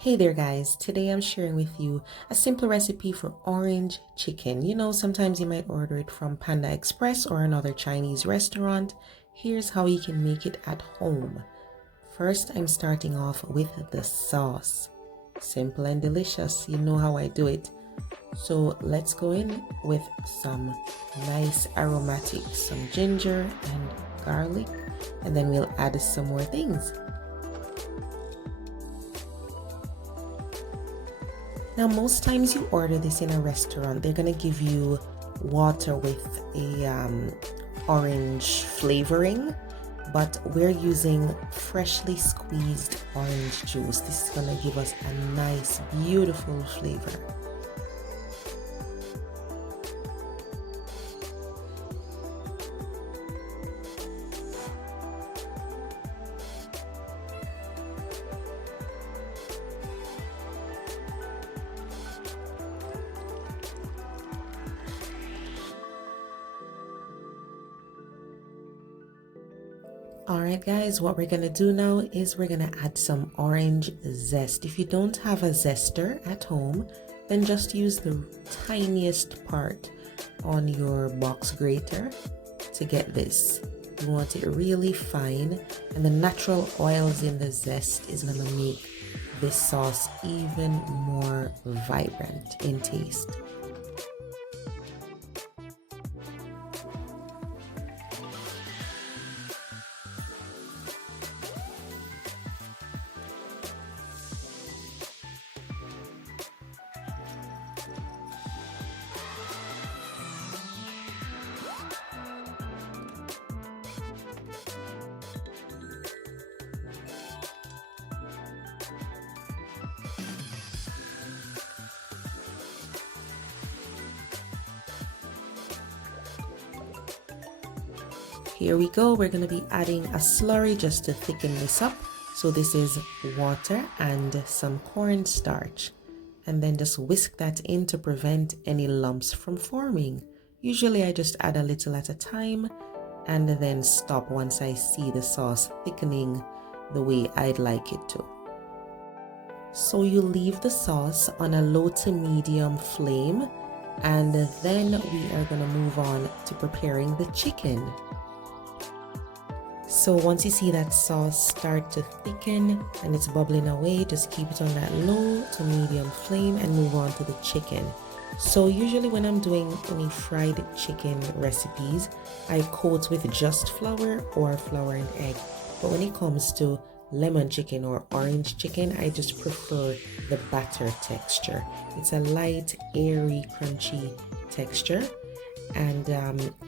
Hey there guys, today I'm sharing with you a simple recipe for orange chicken. You know, sometimes you might order it from Panda Express or another Chinese restaurant. Here's how you can make it at home. First, I'm starting off with the sauce. Simple and delicious, you know how I do it. So let's go in with some nice aromatics, some ginger and garlic, and then we'll add some more things. Now, most times you order this in a restaurant, they're gonna give you water with a orange flavoring, but we're using freshly squeezed orange juice. This is gonna give us a nice, beautiful flavor. Alright guys, what we're going to do now is we're going to add some orange zest. If you don't have a zester at home, then just use the tiniest part on your box grater to get this. You want it really fine, and the natural oils in the zest is going to make this sauce even more vibrant in taste. Here we go, we're going to be adding a slurry just to thicken this up. So this is water and some cornstarch. And then just whisk that in to prevent any lumps from forming. Usually I just add a little at a time and then stop once I see the sauce thickening the way I'd like it to. So you leave the sauce on a low to medium flame, and then we are going to move on to preparing the chicken. So once you see that sauce start to thicken and it's bubbling away, just keep it on that low to medium flame and move on to the chicken. So usually when I'm doing any fried chicken recipes, I coat with just flour or flour and egg. But when it comes to lemon chicken or orange chicken, I just prefer the batter texture. It's a light, airy, crunchy texture. And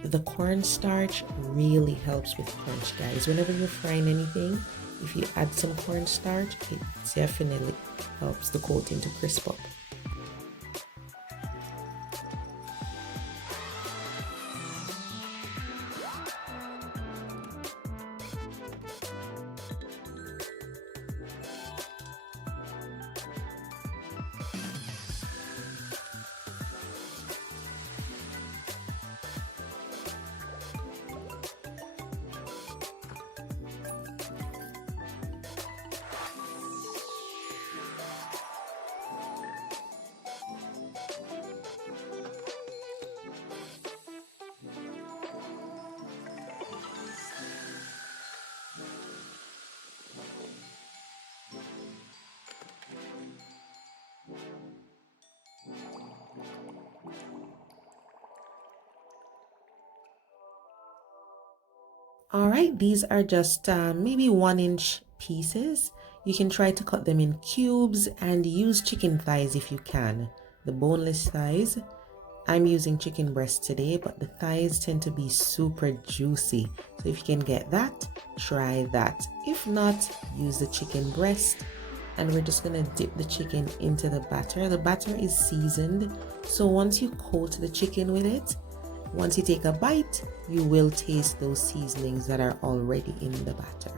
the cornstarch really helps with crunch, guys. Whenever you're frying anything, if you add some cornstarch, it definitely helps the coating to crisp up. Alright, these are just maybe 1-inch pieces. You can try to cut them in cubes and use chicken thighs if you can. The boneless thighs. I'm using chicken breast today, but the thighs tend to be super juicy. So if you can get that, try that. If not, use the chicken breast. And we're just going to dip the chicken into the batter. The batter is seasoned, so once you coat the chicken with it, once you take a bite, you will taste those seasonings that are already in the batter.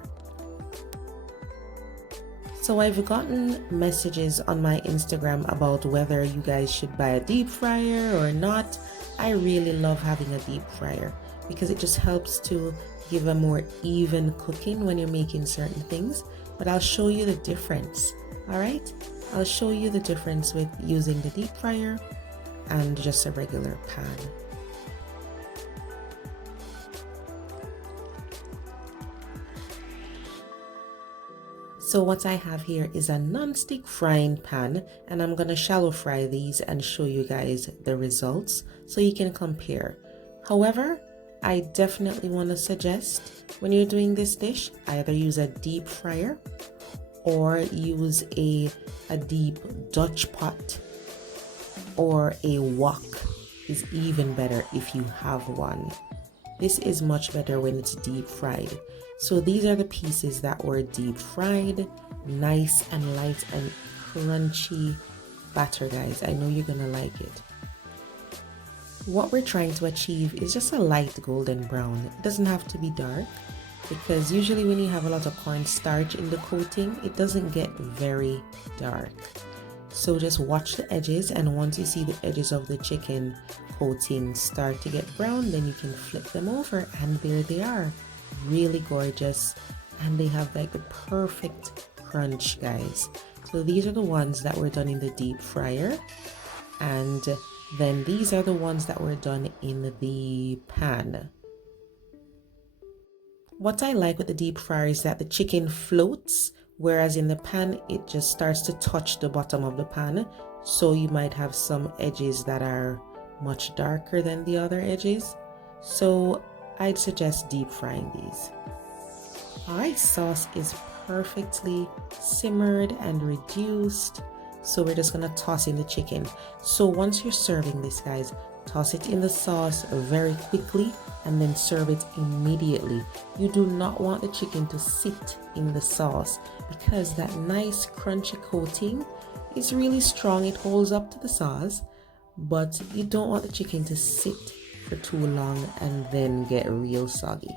So I've gotten messages on my Instagram about whether you guys should buy a deep fryer or not. I really love having a deep fryer because it just helps to give a more even cooking when you're making certain things. But I'll show you the difference. All right, I'll show you the difference with using the deep fryer and just a regular pan. So what I have here is a non-stick frying pan, and I'm gonna shallow fry these and show you guys the results so you can compare. However, I definitely want to suggest when you're doing this dish, either use a deep fryer or use a deep Dutch pot, or a wok is even better if you have one. This is much better when it's deep fried. So these are the pieces that were deep fried, nice and light and crunchy batter, guys. I know you're gonna like it. What we're trying to achieve is just a light golden brown. It doesn't have to be dark, because usually when you have a lot of cornstarch in the coating, it doesn't get very dark. So just watch the edges, and once you see the edges of the chicken coating start to get brown, then you can flip them over, and there they are. Really gorgeous, and they have like the perfect crunch, guys. So these are the ones that were done in the deep fryer, and then these are the ones that were done in the pan. What I like with the deep fryer is that the chicken floats, whereas in the pan it just starts to touch the bottom of the pan, so you might have some edges that are much darker than the other edges. So I'd suggest deep frying these. Alright, sauce is perfectly simmered and reduced, so we're just gonna toss in the chicken. So once you're serving this, guys, toss it in the sauce very quickly and then serve it immediately. You do not want the chicken to sit in the sauce, because that nice crunchy coating is really strong. It holds up to the sauce, but you don't want the chicken to sit for too long and then get real soggy.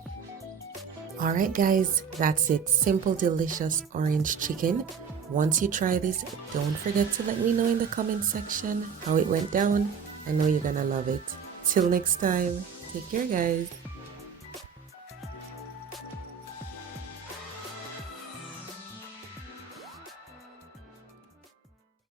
Alright guys, that's it. Simple, delicious orange chicken. Once you try this, don't forget to let me know in the comment section how it went down. I know you're gonna love it. Till next time, take care guys.